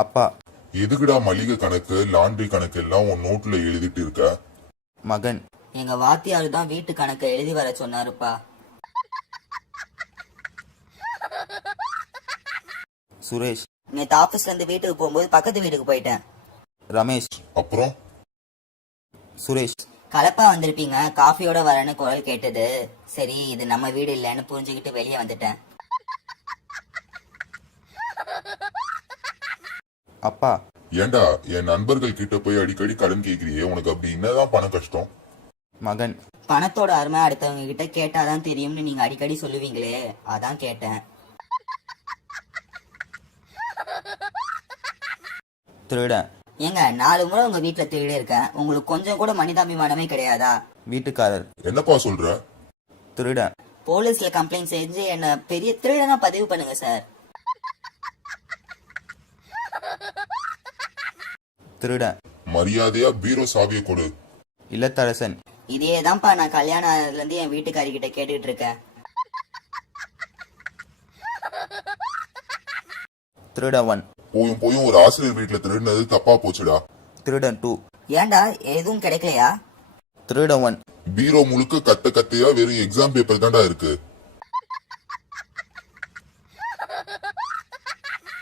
அப்பா. எதுக்குடா மளிகை கணக்கு லாண்ட்ரி கணக்கு எல்லாம் உன் நோட்ல எழுதிட்டு இருக்க? மகன். எங்க வாத்தியாரு தான் வீட்டு கணக்கை எழுதி வர சொன்னாருப்பா. சுரேஷ். நேற்று ஆபீஸ்ல இருந்து வீட்டுக்கு போகும்போது பக்கத்து வீட்டுக்கு போயிட்டேன். ரமேஷ். அப்புறம் சுரேஷ். கலப்பா வந்திருப்பீங்க, காஃபியோட வரேன்னு குரல் கேட்டது. சரி இது நம்ம வீடு இல்லைன்னு புரிஞ்சுக்கிட்டு வெளியே வந்துட்டேன். அப்பா. ஏண்டா என் நண்பர்கள் கிட்ட போய் அடிக்கடி கடன் கேக்குறியே, உனக்கு அப்படி என்னதான் பண கஷ்டம்? மகன். பணத்தோட அருமை அடுத்தவங்க கிட்ட கேட்டாதான் தெரியும்னு நீங்க அடிக்கடி சொல்லுவீங்களே, அதான் கேட்டேன். திருடன். ஏங்க 4 முறை உங்க வீட்டுல திருடி இருக்கேன், உங்களுக்கு கொஞ்சம் கூட மனிதாபிமானமே கிடையாதா? வீட்டுக்காரர். என்னப்பா சொல்ற? திருடன். போலீஸ்ல கம்ப்ளைண்ட் செஞ்சு என்ன பெரிய திருடனா பதிவு பண்ணுங்க சார். திருடன். மரியாதையா பீரோ சாவியை கொடு. இல்லத்தரசன். இதேதான்ப்பா நான் கல்யாணம் ஆனதுல இருந்து என் வீட்டுக்காரி கிட்ட கேட்டுட்டு இருக்கேன். திருடவன். போயும் போயும் ஒரு ஆசிரியர் வீட்டுல திருடினது தப்பா போச்சுடா. திருடன் 2. ஏன்டா எதுவும் கிடைக்கலையா? திருடவன். பீரோ முழுக்க கத்தையா வெறும் எக்ஸாம் பேப்பர் தான்டா இருக்கு.